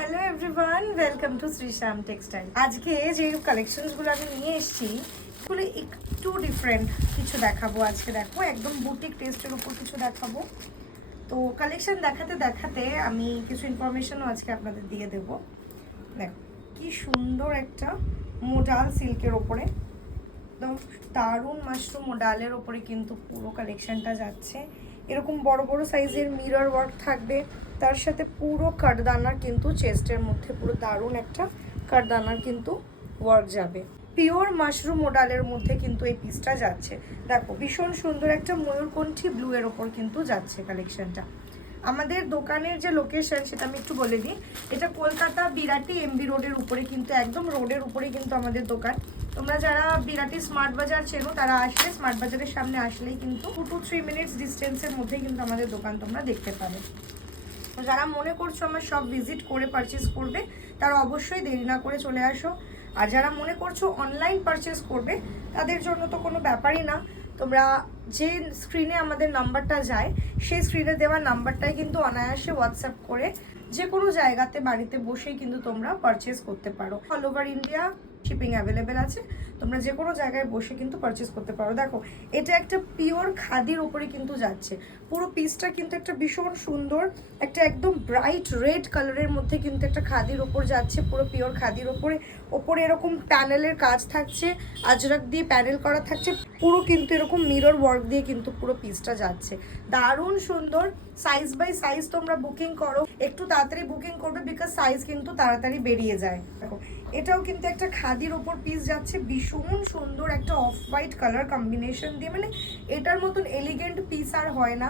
Hello everyone, welcome to Shrishyam textile. আজকে যে কালেকশনসগুলো আমি নিয়ে এসেছি এগুলো একটু ডিফারেন্ট কিছু দেখাবো। আজকে দেখো একদম বুটিক টেস্টের উপর কিছু দেখাবো। তো কালেকশন দেখাতে দেখাতে আমি কিছু ইনফরমেশনও আজকে আপনাদের দিয়ে দেবো। দেখো কি সুন্দর একটা মোডাল সিল্কের ওপরে, একদম দারুণ মাশরুম মোডালের ওপরে কিন্তু পুরো কালেকশনটা যাচ্ছে। এরকম বড় বড় সাইজের মিরর ওয়ার্ক থাকবে, তার সাথে পুরো কাঠদানার কিন্তু চেস্টের মধ্যে পুরো দারুণ একটা কাঠদানার কিন্তু ওয়ার্ক যাবে। পিওর মাশরুম মোডালের মধ্যে কিন্তু এই পিসটা যাচ্ছে। দেখো ভীষণ সুন্দর একটা ময়ূরকণ্ঠী ব্লু এর ওপর কিন্তু যাচ্ছে কালেকশনটা। আমাদের দোকানের যে লোকেশন সেটা আমি একটু বলে দিই। এটা কলকাতা বিরাটি এমবি রোডের উপরে, কিন্তু একদম রোডের উপরে কিন্তু আমাদের দোকান। তোমরা যারা বিরাটি স্মার্ট বাজার চেনো তারা আসলে স্মার্ট বাজারের সামনে আসলেই কিন্তু 2 to 3 মিনিটস ডিস্টেন্সের মধ্যে কিন্তু আমাদের দোকান তোমরা দেখতে পাবে। তো যারা মনে করছো আমার সব ভিজিট করে পারচেস করবে তারা অবশ্যই দেরি না করে চলে আসো। আর যারা মনে করছো অনলাইন পারচেস করবে তাদের জন্য তো কোনো ব্যাপারই না। তোমরা যে স্ক্রিনে আমাদের নাম্বারটা যায় সেই স্ক্রিনে দেওয়া নাম্বারটাই কিন্তু অনায়াসে হোয়াটসঅ্যাপ করে যে কোনো জায়গাতে বাড়িতে বসেই কিন্তু তোমরা পারচেস করতে পারো। All over India shipping available আছে, তোমরা যে কোনো জায়গায় বসে কিন্তু পারচেস করতে পারো। দেখো এটা একটা পিওর খাদির ওপরে কিন্তু যাচ্ছে। পুরো পিসটা কিন্তু একটা ভীষণ সুন্দর একটা একদম ব্রাইট রেড কালারের মধ্যে কিন্তু একটা খাদির ওপর যাচ্ছে, পুরো পিওর খাদির ওপরে। ওপরে এরকম প্যানেলের কাজ থাকছে, আজরাক দিয়ে প্যানেল করা থাকছে, পুরো কিন্তু এরকম মিরর ওয়ার্ক দিয়ে কিন্তু পুরো পিসটা যাচ্ছে। দারুণ সুন্দর। সাইজ বাই সাইজ তোমরা বুকিং করো, একটু তাড়াতাড়ি বুকিং করবে বিকজ সাইজ কিন্তু তাড়াতাড়ি বেরিয়ে যায়। দেখো এটাও কিন্তু একটা খাদির ওপর পিস যাচ্ছে, ভীষণ সুন্দর একটা অফ হোয়াইট কালার কম্বিনেশন দিয়ে, মানে এটার মতন এলিগেন্ট পিস আর হয় না।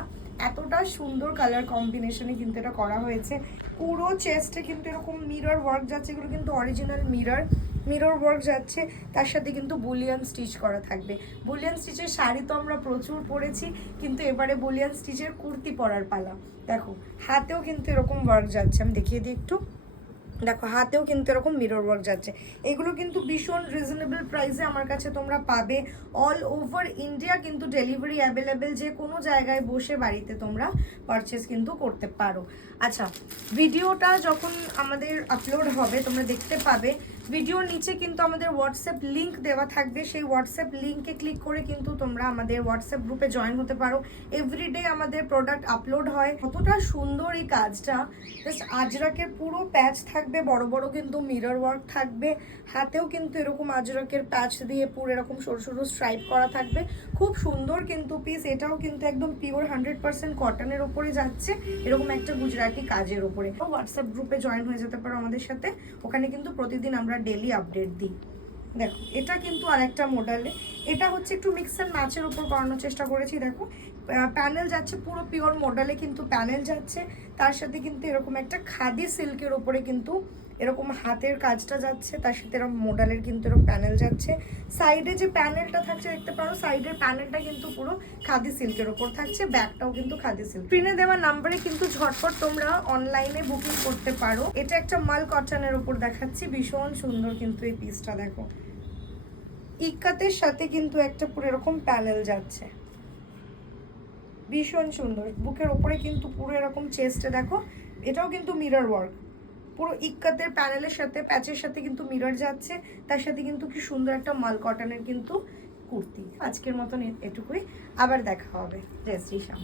এতটা সুন্দর কালার কম্বিনেশনে কিন্তু এটা করা হয়েছে। পুরো চেস্টে কিন্তু এরকম মিরর ওয়ার্ক যাচ্ছে, এগুলো কিন্তু অরিজিনাল মিরর ওয়ার্ক যাচ্ছে। তার সাথে কিন্তু বুলিয়ান স্টিচ করা থাকবে। বুলিয়ান স্টিচের শাড়ি তো আমরা প্রচুর পরেছি, কিন্তু এবারে বুলিয়ান স্টিচের কুর্তি পরার পালা। দেখো হাতেও কিন্তু এরকম ওয়ার্ক যাচ্ছে, আমি দেখিয়ে দিই একটু। দেখো হাতেও কিন্তু এরকম মিরর ওয়ার্ক যাচ্ছে। এগুলো কিন্তু ভীষণ রিজনেবল প্রাইসে আমার কাছে তোমরা পাবে। অল ওভার ইন্ডিয়া কিন্তু ডেলিভারি অ্যাভেলেবেল, যে কোনো জায়গায় বসে বাড়িতে তোমরা পারচেস কিন্তু করতে পারো। আচ্ছা, ভিডিওটা যখন আমাদের আপলোড হবে তোমরা দেখতে পাবে ভিডিওর নিচে কিন্তু আমাদের হোয়াটসঅ্যাপ লিঙ্ক দেওয়া থাকবে। সেই হোয়াটসঅ্যাপ লিঙ্কে ক্লিক করে কিন্তু তোমরা আমাদের হোয়াটসঅ্যাপ গ্রুপে জয়েন হতে পারো। এভরিডে আমাদের প্রোডাক্ট আপলোড হয়। কতটা সুন্দর এই কাজটা, জাস্ট আজরাকের পুরো প্যাচ থাকবে, বড় বড় কিন্তু মিরর ওয়ার্ক থাকবে। হাতেও কিন্তু এরকম আজরাকের প্যাচ দিয়ে পুরো এরকম সরু সরু স্ট্রাইপ করা থাকবে। খুব সুন্দর কিন্তু পিস। এটাও কিন্তু একদম পিওর 100% কটনের ওপরে যাচ্ছে, এরকম একটা গুজরাটি কাজের ওপরে। হোয়াটসঅ্যাপ গ্রুপে জয়েন হয়ে যেতে পারো আমাদের সাথে, ওখানে কিন্তু প্রতিদিন আমরা ডেলি আপডেট দিই। দেখো এটা কিন্তু আরেকটা মডেলে, এটা হচ্ছে একটু মিক্স অ্যান্ড ম্যাচের উপর করানোর চেষ্টা করেছি। দেখো প্যানেল যাচ্ছে, পুরো পিওর মডেলে কিন্তু প্যানেল যাচ্ছে। তার সাথে কিন্তু এরকম একটা খাদি সিল্কের ওপরে কিন্তু এরকম হাতের কাজটা যাচ্ছে, তার সাথে এরকম মডেলের কিন্তু এরকম প্যানেল যাচ্ছে। সাইডে যে প্যানেলটা থাকছে দেখতে পারো, সাইডের প্যানেলটা কিন্তু পুরো খাদি সিল্কের ওপর থাকছে, ব্যাকটাও কিন্তু খাদি সিল্ক। স্ক্রিনে দেওয়া নাম্বারে কিন্তু ঝটপট তোমরা অনলাইনে বুকিং করতে পারো। এটা একটা মাল কটনের ওপর দেখাচ্ছি, ভীষণ সুন্দর কিন্তু এই পিসটা। দেখো ইক্কাতের সাথে কিন্তু একটা পুরো এরকম প্যানেল যাচ্ছে, ভীষণ সুন্দর। বুকের ওপরে কিন্তু পুরো এরকম চেস্টে দেখো এটাও কিন্তু মিরর ওয়ার্ক, পুরো ইক্কাতের প্যানেলের সাথে প্যাচের সাথে কিন্তু মিরর যাচ্ছে। তার সাথে কিন্তু কি সুন্দর একটা মাল কটনের কিন্তু কুর্তি। আজকের মতন এটুকুই, আবার দেখা হবে। জয় শ্রী শ্যাম।